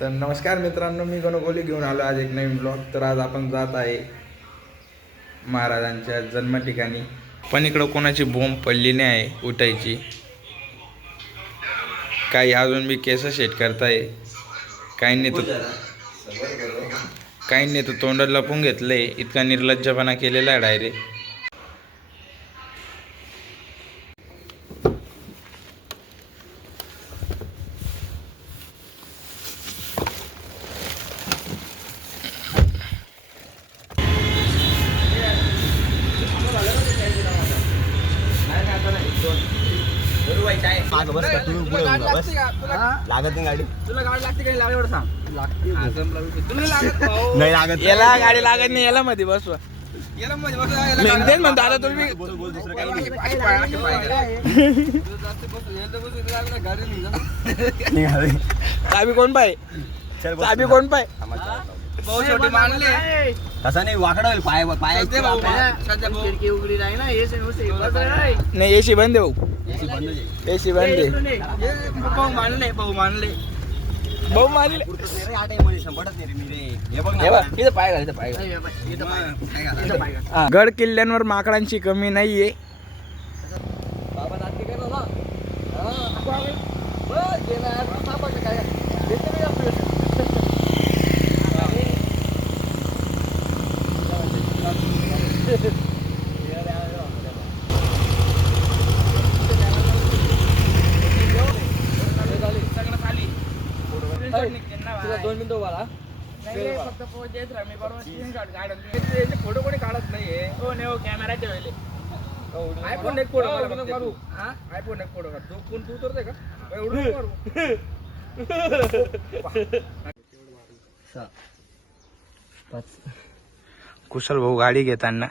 तर नमस्कार मित्रांनो, मी गणगोली घेऊन आलो आज एक नवीन ब्लॉग. तर आज आपण जात आहे महाराजांच्या जन्म ठिकाणी. पण इकडं कोणाची बोंब पडली नाही आहे उठायची. काही अजून मी केस सेट करताय, काही नाही तर तोंडात लपून घेतलंय. इतका निर्लज्जपणा केलेला आहे डायरेक्ट. लागत नाही गाडी. तुला गाडी लागते का लावा एवढं सांग. नाही लागत. याला गाडी लागत नाही, याला मध्ये बसवा. याला मध्ये बसू. मेंटेन म्हणतो आता तुम्ही. बोल दुसरं काही गाडी निघाले. चाबी कोण पाय? चाबी कोण पाय? भाऊ शेवटी मानले. तसा नाही, वाकडा होईल पाय पाय. सध्या भाऊ खिडकी उघडी नाही ना. नाही, एसी बंद आहे भाऊ. बंद एसी बंद आहे. भाऊ मानले. भाऊ मानले. भाऊ मारले. संपटच नाही रे मी रे. हे बघ हे ना. बघ, इथं पाय घाल, इथं पाय घाल. गड किल्ल्यांवर माकडांची कमी नाहीये. बाबा नाटके कर ना. बस देणार सापडलं काय. देते मी आपलं. तुला 2 मिनिटं उभा राहा. फक्त पोच देत राहा. मी बरोबर स्क्रीनशॉट काढत. फोटो कोणी काढत नाहीये. हो नाही, हो कॅमेरा ठेवले. आयफोन एक फोटो काढू. हा आयफोन एक फोटो काढ. कोण तू उतरते का एवढं करू. कुशल भाऊ गाडी घेताना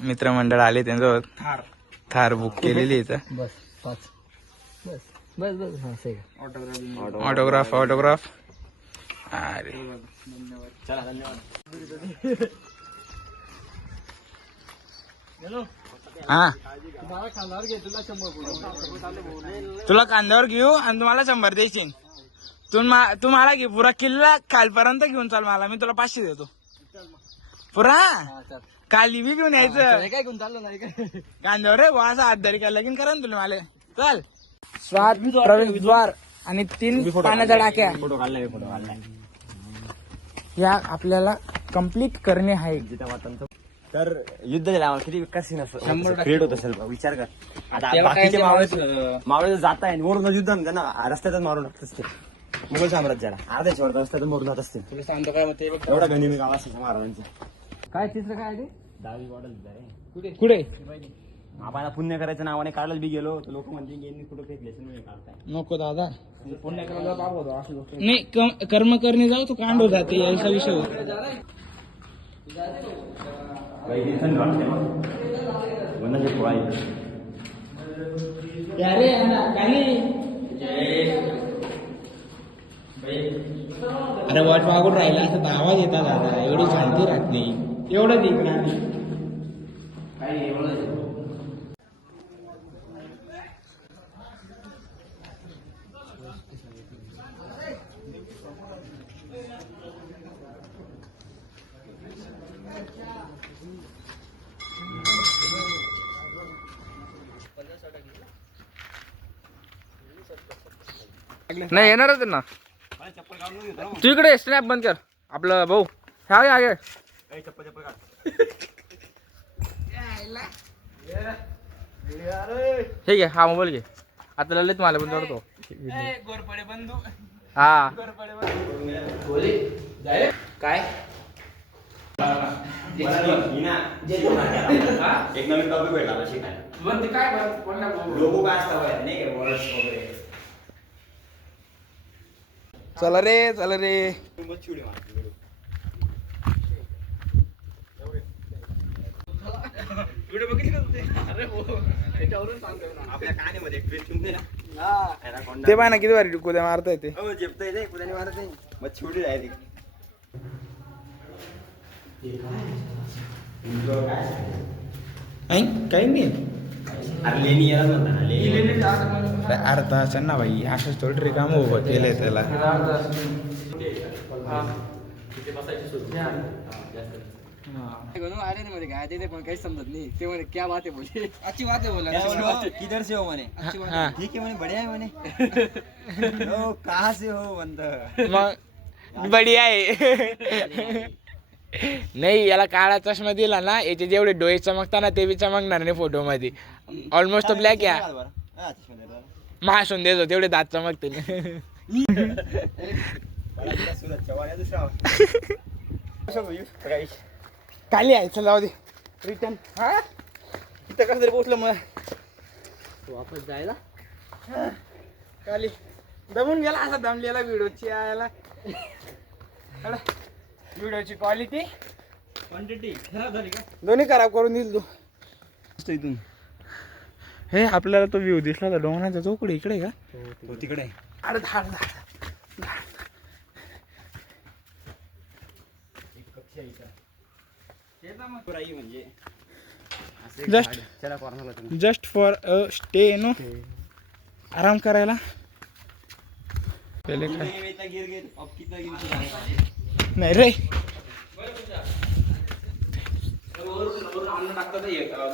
मित्रमंडळ आले, त्यांचं थार बुक केलेली इथं. बस 5 बस बस बस. हा सही. ऑटोग्राफ अरे चला धन्यवाद. हा, मला खाणार घे. तुला 100 फोटो. तुला कांद्यावर घेऊ आणि तुम्हाला 100 देशील. तुम्हाला घे पुरा किल्ला खालपर्यंत घेऊन चाल. मला मी तुला 500 देतो पुरा. काली बी घेऊन यायचं. काय घेऊन चाललो नाही काय. कांद्यावर रे असा हातदारी काय लगीन करा ना तुला. मला चल. स्वाद प्रवेशद्वार आणि 3 पाण्याच्या टाक्या फोटो काढलाय. फोटो काढलाय. या आपल्याला कम्प्लीट करणे आहे. तर युद्ध झालं आम्हाला किती कठीण क्रिएट होत असेल विचार कर. आता बाकीचे मावळे जात आहे वरून युद्ध ना रस्त्यातच मारून टाकत असते. मुघल साम्राज्याला अर्ध्याच्या वर रस्त्यातून मारून जात असते. तुला सांगतो काय म्हणते एवढा गनिमी गाव असेल महाराजांचं. काय चित्र काय ते. 10वी मॉडेल कुठे आपण पुण्य करायचं नावाने काढलं बी गेलो तर लोक म्हणते यांनी कुठं फेकले काढताय. नको दादा, पुण्य करायला बाप होतो अशी गोष्ट. नाही कर्म करणे जाऊ तो कांड जाते याचा विषय होतो. अरे वाट मागून राहिला असं तर आवाज येतात दादा. एवढी शांती राहत नाही. एवढं देत नाही. नाही येणारच ना. तू इकडे स्नॅप बंद कर. आपलं भाऊ ह्या हे घे. हा मोबाईल घे. आता ललित मला पण जोडतो. हा काय एक नवीन टॉपिक भेटला शिकायला. लोगो काय असतात नाही वर्ड्स वगैरे. चला रे. आपल्या कानेमध्ये एक ट्रेस ठेवून दे ना. ते पाय ना किती भारी कुद्या मारता येते. जेपता येते कुदाने मारत नाही. मग चिवडी आहे काही नाही. अरे लेणी यायला म्हणता ना, लेणी. अर्धा तास ना भाई असंच थोडं रिकाम उभं केलंय त्याला. मध्ये काय ते पण काही समजत नाही ते म्हणे क्या बात आहे बोले अच्छी बात आहे बोला क्या बोलो, किधर से हो म्हणे. हा. ठीक आहे म्हणे, बढिया आहे म्हणे. हो कहा से हो म्हणतं. मग बढिया आहे. नाही याला काळा चष्मा दिला ना, याचे जेवढे डोळे चमकताना ते बी चमकणार नाही फोटो मध्ये. ऑलमोस्ट ब्लॅक या हा, चष्मा दे बरं. महासून देतो तेवढे दात चमकतील. सुरत चव्हाण आहे दुसरा. खाली आहे चल जाऊ दे रिटर्न. हा इथं कसं तरी पोचलं मग वापस जायला खाली दमून गेला असा दमलेला व्हिडिओची यायला. व्हिडिओची क्वालिटी क्वांटिटी खराब झाली का दोन्ही खराब करून दिल तू. इथून? हे आपल्याला तो व्ह्यू दिसला तर डोंगराचा तो कुठे इकडे का? हो तिकडे आहे. अरे धाड धाड म्हणजे Just- त्याला कॉर्नरला तुम्ही. Just for a stay no आराम करायला. पहिले काय गिर गिर अब कितना गिर. नाही रे अन्न टाकतात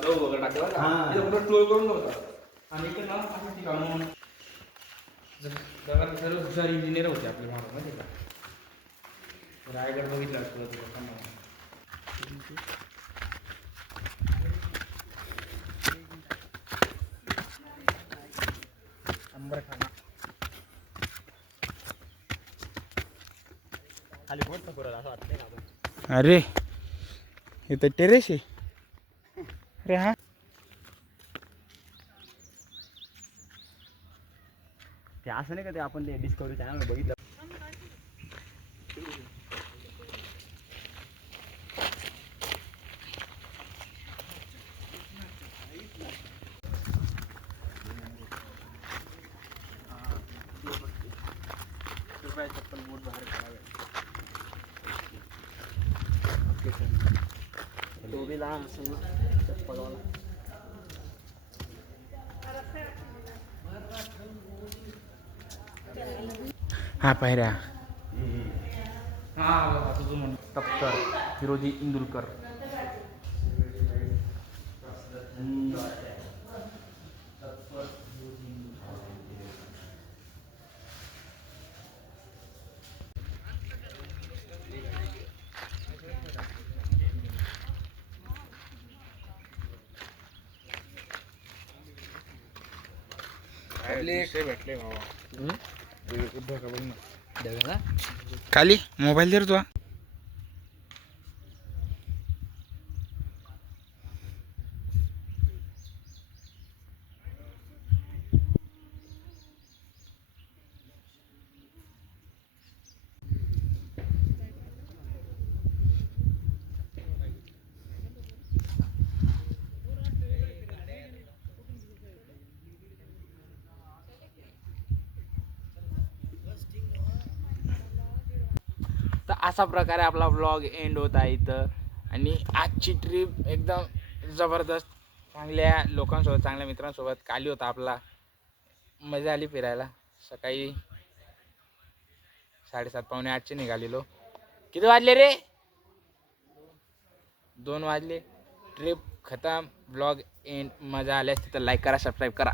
गहू वगैरे टाकतात हा. स्टोर करून ठेवतात आणि इकडे ना असं ठिकाण जगात सर्व हुशार इंजिनियर होते आपले माणूस माहिती का रायगड बघितला असतो अंबरखाना. खाली बोट नको राहू, असं वाटतंय का आपण. अरे इथं टेरेस आहे. अरे हा ते असं नाही का ते आपण ते डिस्कवरी चॅनल बघितलं. तो बी लहान असेल ना चप्पलवाला. हा पायऱ्या. हा तुझं म्हणून तप्तर विरोधी इंदुलकर. भेटले खाली मोबाईल दे रे तुला. तर अशा प्रकारे आपला व्लॉग एंड होत आहे इथं. आणि आजची ट्रिप एकदम जबरदस्त, चांगल्या लोकांसोबत, चांगल्या मित्रांसोबत काली होता आपला. मजा आली फिरायला. सकाळी 7:30 पावणे 8चे निघालेलो. किती वाजले रे? 2 वाजले. ट्रिप खतम. Vlog end. मजा आल्यास तिथं लाईक करा, सबस्क्राईब करा.